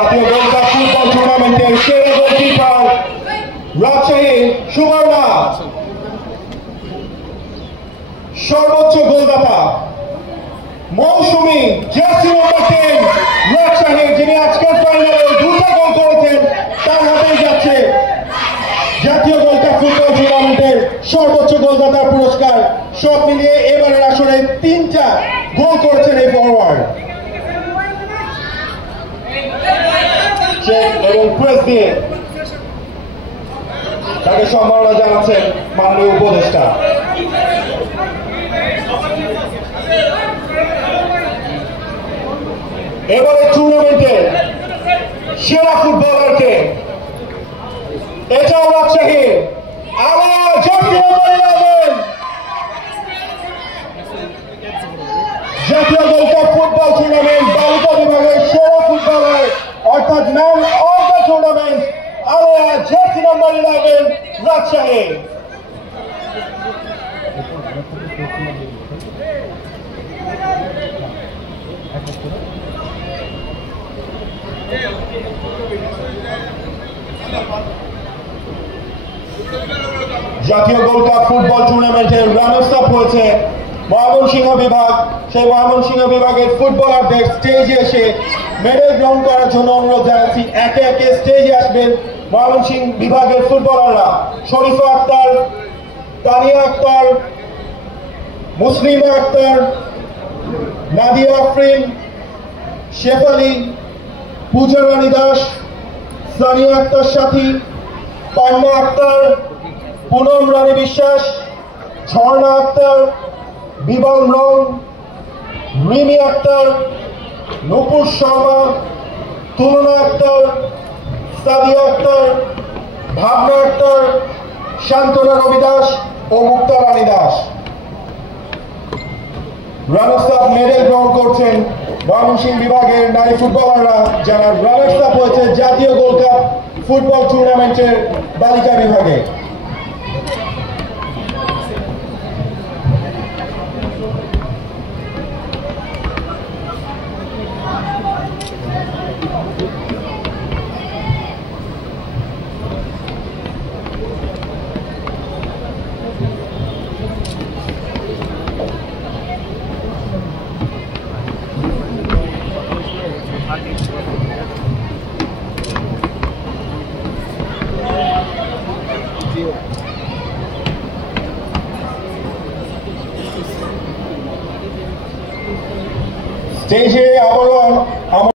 জাতীয় gold cup football টুর্নামেন্টের সেরা গোলকিপার রাজশাহী সুবর্ণা, সর্বোচ্চ গোলদাতা মৌসুমী জার্সি নম্বর 10 রাজশাহী, যিনি আজকের ফাইনালে 2টা গোল করেছেন, তার হাতেই যাচ্ছে জাতীয় গোল্ড কাপ ফুটবল টুর্নামেন্টের সর্বোচ্চ গোলদাতার পুরস্কার। সব মিলিয়ে এবারের আসরে 3টা গোল করেছেন এই ফরওয়ার্ড। চেক এবং প্রেস দিয়ে তাকে সম্মাননা জানাচ্ছেন মাননীয় উপদেষ্টা। এবারে টুর্নামেন্টের সেরা ফুটবলারকে, এটাও রাজশাহী, আবার জাতীয় গোল্ড কাপ ফুটবল টুর্নামেন্ট বালিকা বিভাগের সেরা ফুটবলার অর্থাৎ ম্যান অফ দ্য টুর্নামেন্ট আলোয়া জার্সি নাম্বার 11 রাজশাহী। জাতীয় গোল্ড কাপ ফুটবল টুর্নামেন্টের রানার্স আপ হয়েছে ময়মনসিংহ বিভাগ। সেই ময়মনসিংহ বিভাগের ফুটবলারদের স্টেজে এসে মেডেল গ্রহণ করার জন্য অনুরোধ জানাচ্ছি। একে একে স্টেজে আসবেন ময়মনসিংহ বিভাগের ফুটবলাররা। শরীফা আক্তার, তানিয়া আক্তার, মুসলিমা আক্তার, নাদিয়া আফরিন, শেফালি, পূজা রানী দাস, সানিয়া আক্তার সাথী, পান্না আক্তার, পুনম রানী বিশ্বাস, ঝর্ণা আক্তার, বিবল রং, রিমি আক্তার, নূপুর শর্মা, তুলনা আক্তার, সাদিয়া আক্তার, ভাবনা আক্তার, শান্তনা রবি দাস ও মুক্তা রানী দাস। রানার্স আপ মেডেল গ্রহণ করছেন ময়মনসিংহ বিভাগের নারী ফুটবলাররা, যারা রানার্স আপ হয়েছে জাতীয় গোল্ড কাপ ফুটবল টুর্নামেন্টের বালিকা বিভাগে। স্টেজে আবারও